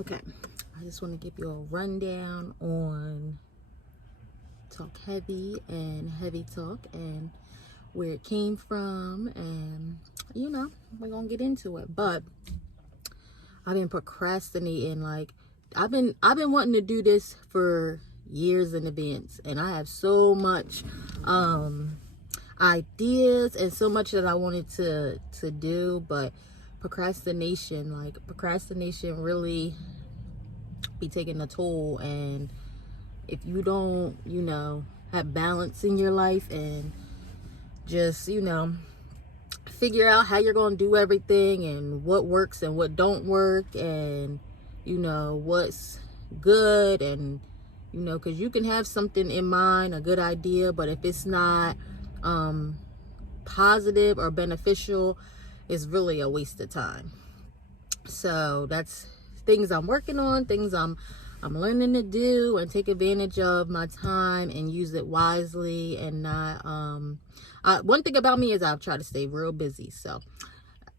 Okay, I just want to give you a rundown on Talk Heavy and Heavy Talk and where it came from, and we're gonna get into it. But I've been procrastinating. Like I've been wanting to do this for years in advance, and I have so much ideas and so much that I wanted to do, but procrastination really be taking a toll. And if you don't have balance in your life and just figure out how you're going to do everything and what works and what don't work, and what's good, and because you can have something in mind, a good idea, but if it's not positive or beneficial, it's really a waste of time. So that's things I'm working on, things I'm learning to do, and take advantage of my time and use it wisely, and not one thing about me is I try to stay real busy. So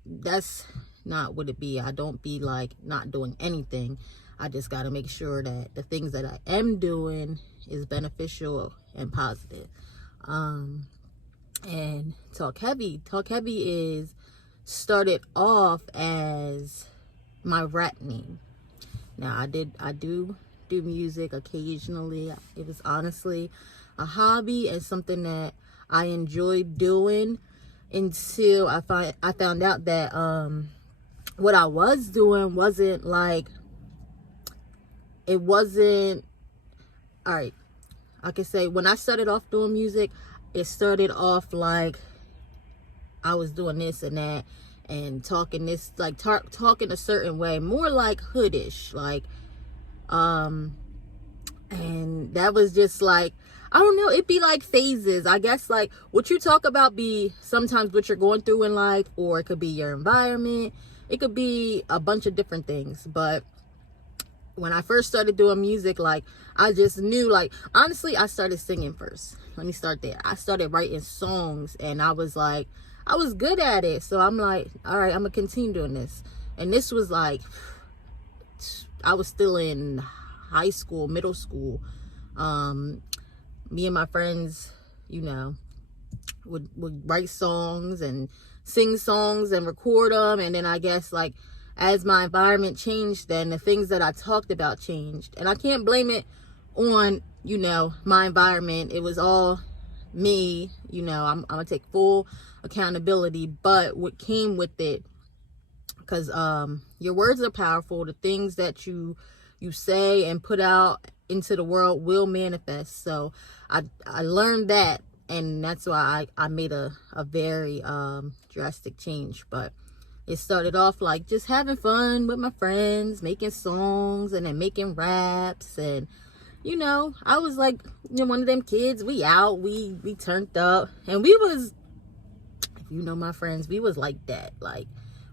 that's not what it be. I don't be like not doing anything. I just got to make sure that the things that I am doing is beneficial and positive. And Talk Heavy is started off as my rap name. Now I do music occasionally. It was honestly a hobby and something that I enjoyed doing until I found out that what I was doing wasn't like, it wasn't all right. I can say when I started off doing music, it started off like I was doing this and that and talking this, like talking a certain way, more like hoodish, like and that was just like, I don't know, it'd be like phases. I guess like what you talk about be sometimes what you're going through in life, or it could be your environment, it could be a bunch of different things. But when I first started doing music, like I just knew, like honestly, I started singing first. Let me start there. I started writing songs, and I was good at it. So I'm like, all right, I'm gonna continue doing this. And this was like, I was still in high school, middle school. Me and my friends, would write songs and sing songs and record them. And then I guess like as my environment changed, then the things that I talked about changed. And I can't blame it on, my environment. It was all me. I'm gonna take full accountability. But what came with it, because your words are powerful. The things that you say and put out into the world will manifest. So I learned that, and that's why I made a very drastic change. But it started off like just having fun with my friends, making songs, and then making raps. And I was like, one of them kids, we turned up, and we was, if my friends, we was like that. Like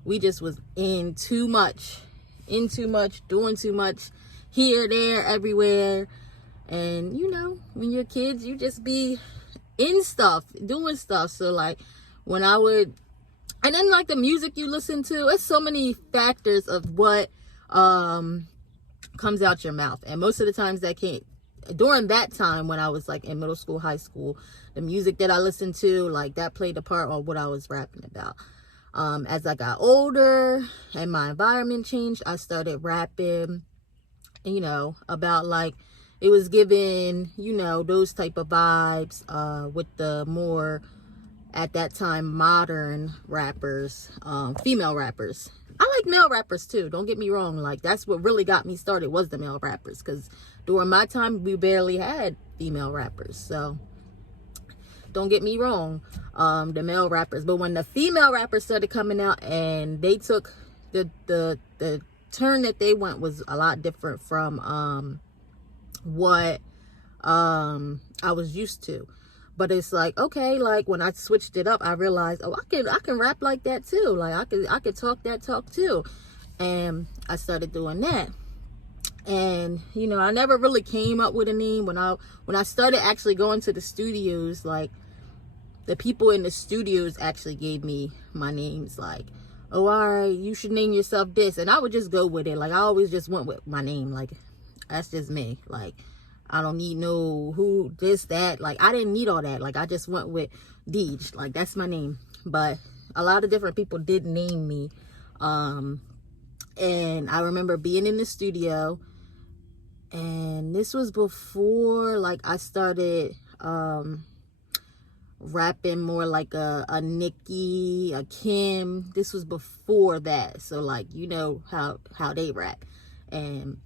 we just was in too much, doing too much, here, there, everywhere. And when you're kids, you just be in stuff, doing stuff. So like when I would, and then like the music you listen to, it's so many factors of what comes out your mouth. And most of the times during that time when I was like in middle school, high school, the music that I listened to, like that played a part on what I was rapping about. As I got older and my environment changed, I started rapping, about like, it was given, those type of vibes, with the more, at that time, modern rappers, female rappers. I like male rappers too, don't get me wrong. Like that's what really got me started, was the male rappers, because during my time we barely had female rappers. So don't get me wrong, the male rappers. But when the female rappers started coming out, and they took the turn that they went was a lot different from what I was used to. But it's like, okay, like when I switched it up, I realized, oh, I can rap like that too. Like I could talk that talk too. And I started doing that. And I never really came up with a name. When I started actually going to the studios, like the people in the studios actually gave me my names. Like oh, all right, you should name yourself this. And I would just go with it. Like, I always just went with my name. Like, that's just me. Like, I don't need no who, this, that. Like, I didn't need all that. Like, I just went with Deej. Like, that's my name. But a lot of different people did name me. And I remember being in the studio, and this was before, like, I started rapping more like a Nicki, a Kim. This was before that. So, like, you know how they rap. And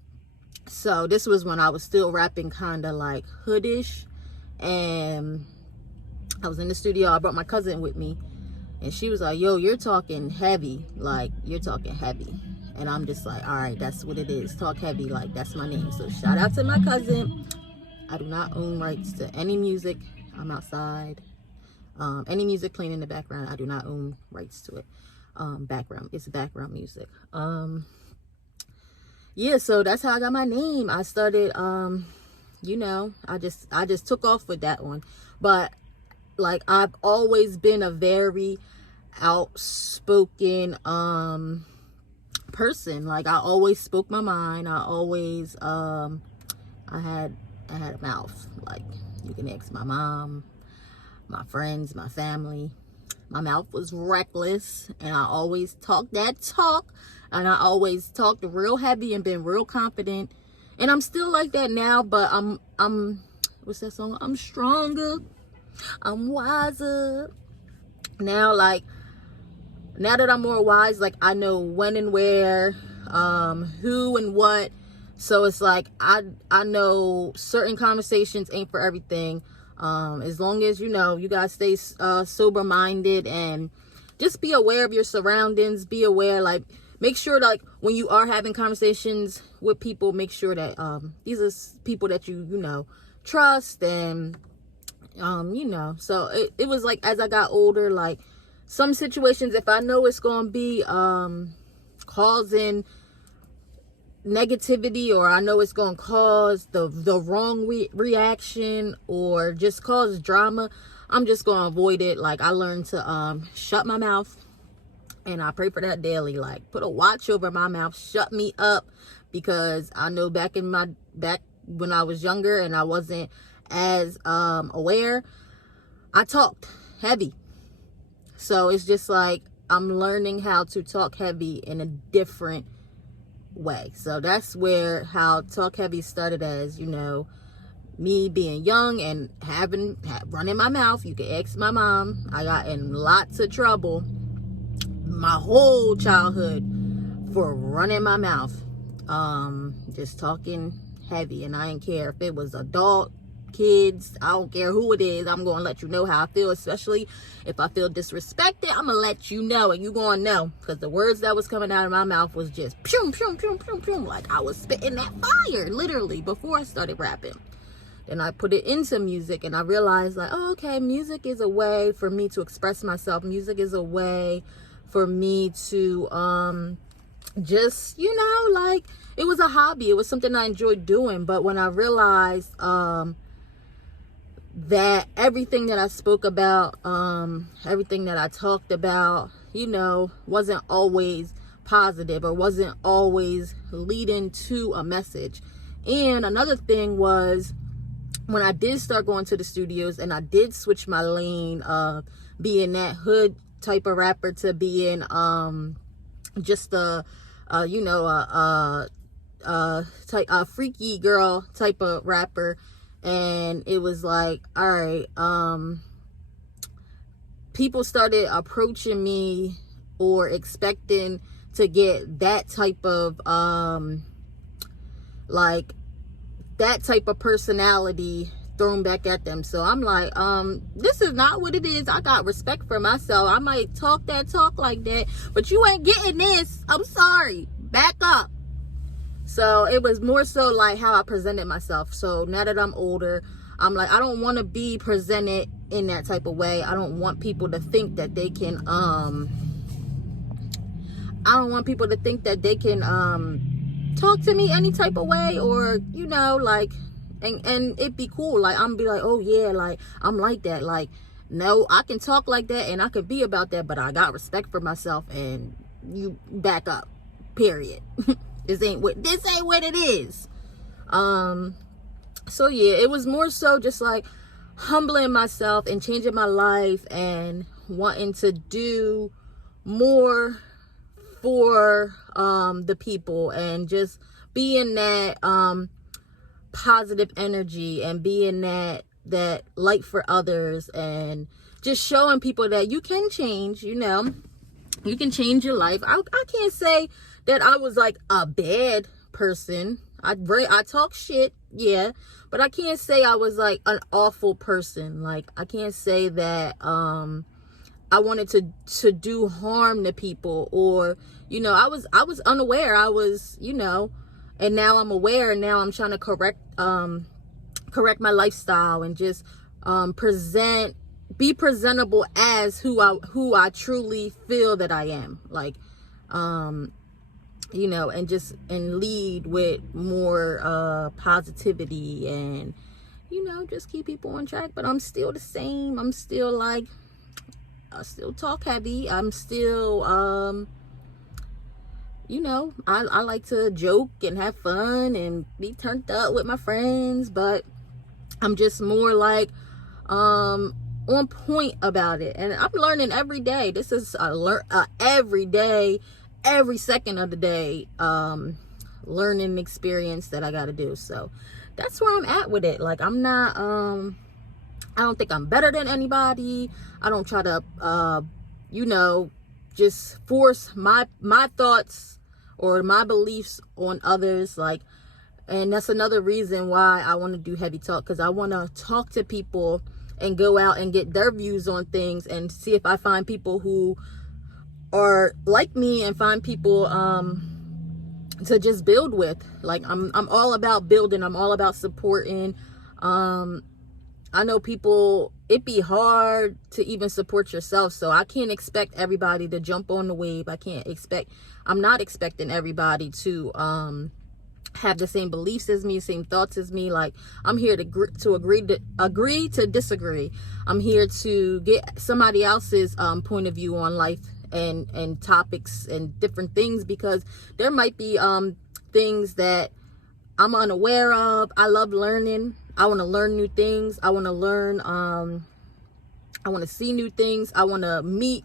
so this was when I was still rapping kind of like hoodish. And I was in the studio. I brought my cousin with me, and she was like, yo, you're talking heavy. Like, you're talking heavy. And I'm just like, all right, that's what it is. Talk Heavy. Like, that's my name. So shout out to my cousin. I do not own rights to any music. I'm outside. Any music playing in the background, I do not own rights to it. Background, it's background music. Yeah, so that's how I got my name. I started, you know, I just took off with that one. But like, I've always been a very outspoken person. Like, I always spoke my mind. I always I had a mouth. Like, you can ask my mom, my friends, my family. My mouth was reckless, and I always talked that talk, and I always talked real heavy and been real confident. And I'm still like that now, but I'm what's that song? I'm stronger, I'm wiser now. Like, now that I'm more wise, like, I know when and where, who and what. So it's like, I know certain conversations ain't for everything. As long as, you know, you guys stay sober-minded and just be aware of your surroundings. Be aware, like, make sure, like, when you are having conversations with people, make sure that these are people that you know, trust. And you know, so it was like, as I got older, like, some situations, if I know it's gonna be causing negativity, or I know it's gonna cause the wrong reaction, or just cause drama, I'm just gonna avoid it. Like, I learned to shut my mouth, and I pray for that daily. Like, put a watch over my mouth, shut me up, because I know back when I was younger and I wasn't as aware, I talked heavy. So it's just like, I'm learning how to talk heavy in a different way. So that's how Talk Heavy started, as, you know, me being young and running my mouth. You can ask my mom. I got in lots of trouble my whole childhood for running my mouth, just talking heavy. And I didn't care if it was adult, kids, I don't care who it is. I'm going to let you know how I feel, especially if I feel disrespected. I'm going to let you know, and you going to know, because the words that was coming out of my mouth was just pew, pew, pew, pew, pew, like I was spitting that fire, literally, before I started rapping. Then I put it into music, and I realized, like, oh, okay, music is a way for me to express myself. Music is a way for me to just, you know, like, it was a hobby. It was something I enjoyed doing. But when I realized that everything that I spoke about, everything that I talked about, you know, wasn't always positive, or wasn't always leading to a message. And another thing was, when I did start going to the studios, and I did switch my lane of being that hood type of rapper to being just a freaky girl type of rapper. And it was like, all right, people started approaching me or expecting to get that type of personality thrown back at them. So I'm like, this is not what it is. I got respect for myself. I might talk that talk like that, but you ain't getting this. I'm sorry. Back up. So it was more so like how I presented myself. So now that I'm older, I'm like, I don't want to be presented in that type of way. I don't want people to think that they can talk to me any type of way, or, you know, like, and it'd be cool. Like, I'm be like, oh yeah, like, I'm like that. Like, no, I can talk like that, and I could be about that, but I got respect for myself, and you back up, period. This ain't what it is. So yeah, it was more so just like humbling myself and changing my life and wanting to do more for the people, and just being that positive energy, and being that light for others, and just showing people that you can change, you can change your life. I can't say that I was like a bad person. I talk shit, yeah, but I can't say I was like an awful person. Like, I can't say that I wanted to do harm to people, or I was unaware. I was, and now I'm aware, and now I'm trying to correct my lifestyle, and just be presentable as who I truly feel that I am, like, and lead with more positivity, and just keep people on track. But I'm still the same. I'm still like, I still talk heavy. I'm still I like to joke and have fun and be turned up with my friends, but I'm just more like on point about it. And I'm learning every day. This is every day, every second of the day learning experience that I got to do. So that's where I'm at with it. Like, I'm not I don't think I'm better than anybody. I don't try to just force my thoughts or my beliefs on others. Like, and that's another reason why I want to do Heavy Talk, because I want to talk to people and go out and get their views on things, and see if I find people who are like me, and find people to just build with. Like, I'm all about building. I'm all about supporting. I know people, it be hard to even support yourself, so I can't expect everybody to jump on the wave. I'm not expecting everybody to have the same beliefs as me, same thoughts as me. Like, I'm here to agree to disagree. I'm here to get somebody else's point of view on life and topics and different things, because there might be things that I'm unaware of. I love learning. I want to learn new things. I want to learn, I want to see new things. I want to meet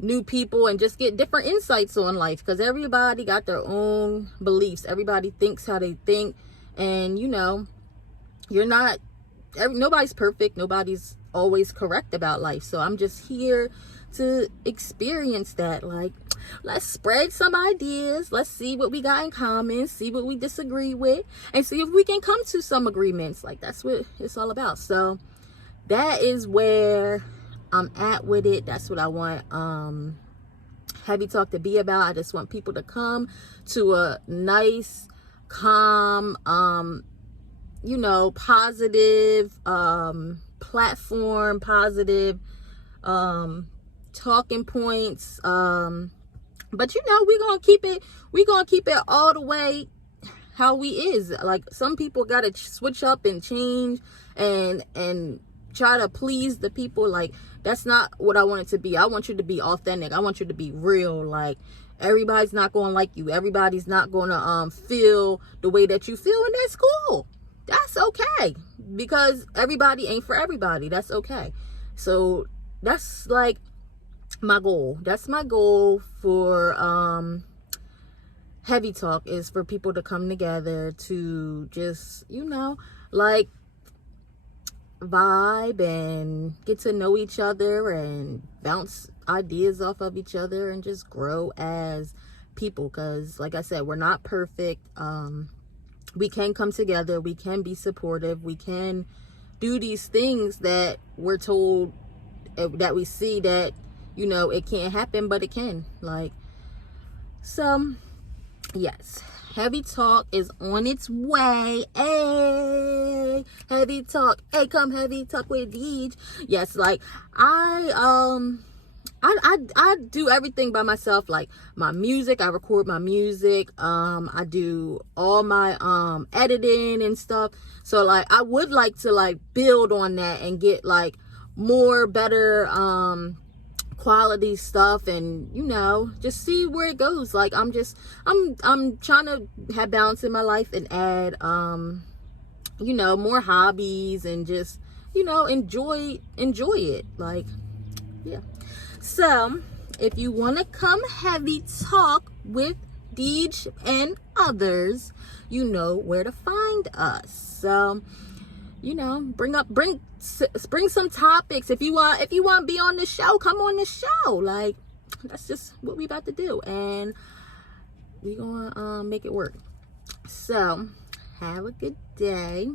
new people and just get different insights on life, because everybody got their own beliefs. Everybody thinks how they think, and nobody's perfect. Nobody's always correct about life. So I'm just here to experience that. Like, let's spread some ideas. Let's see what we got in common, see what we disagree with, and see if we can come to some agreements. Like, that's what it's all about. So that is where I'm at with it. That's what I want Heavy Talk to be about. I just want people to come to a nice, calm, positive platform, positive talking points. But we're gonna keep it all the way how we is. Like, some people gotta switch up and change and try to please the people. Like, that's not what I want it to be. I want you to be authentic. I want you to be real. Like, everybody's not gonna like you. Everybody's not gonna feel the way that you feel, and that's cool. That's okay, because everybody ain't for everybody. That's okay. So that's like my goal. That's my goal for Heavy Talk, is for people to come together to just like vibe and get to know each other and bounce ideas off of each other and just grow as people. Because like I said, we're not perfect. We can come together, we can be supportive, we can do these things that we're told, that we see that it can't happen, but it can. Like, so yes, Heavy Talk is on its way. Hey, Heavy Talk. Hey, come Heavy Talk with Deej. Yes, like I do everything by myself. Like, my music, I record my music. I do all my editing and stuff. So like, I would like to like build on that and get like more better quality stuff, and you know, just see where it goes. Like I'm trying to have balance in my life and add you know, more hobbies, and just, you know, enjoy it. Like, yeah. So if you want to come heavy talk with Deej and others, you know where to find us. So, you know, bring some topics. If you want to be on the show, come on the show. Like, that's just what we about to do, and we gonna make it work. So have a good day,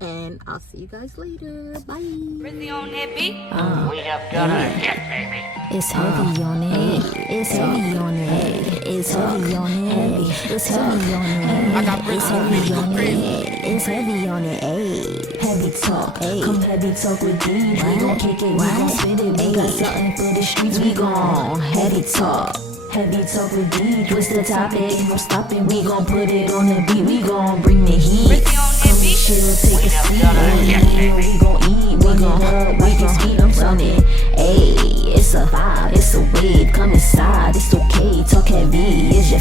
and I'll see you guys later. Bye. We have got a hit, baby. It's heavy on it. It's heavy on it. It's heavy on it. It's heavy on it. I got It's heavy on it. It's heavy on it. Ayy. Heavy talk. Ayy. Come heavy talk with Deej. We gon' kick it. We gon' spit it. We got something for the streets. We gon' heavy talk. Heavy talk with Deej. What's the topic? No stopping. We gon' put it on the beat. We gon' bring the heat. Come chill, take a seat. We gon' eat. We gon' hug. We gon' speak. I'm running. Ayy. It's a vibe, it's a wave, come inside, it's okay, talk heavy, it's your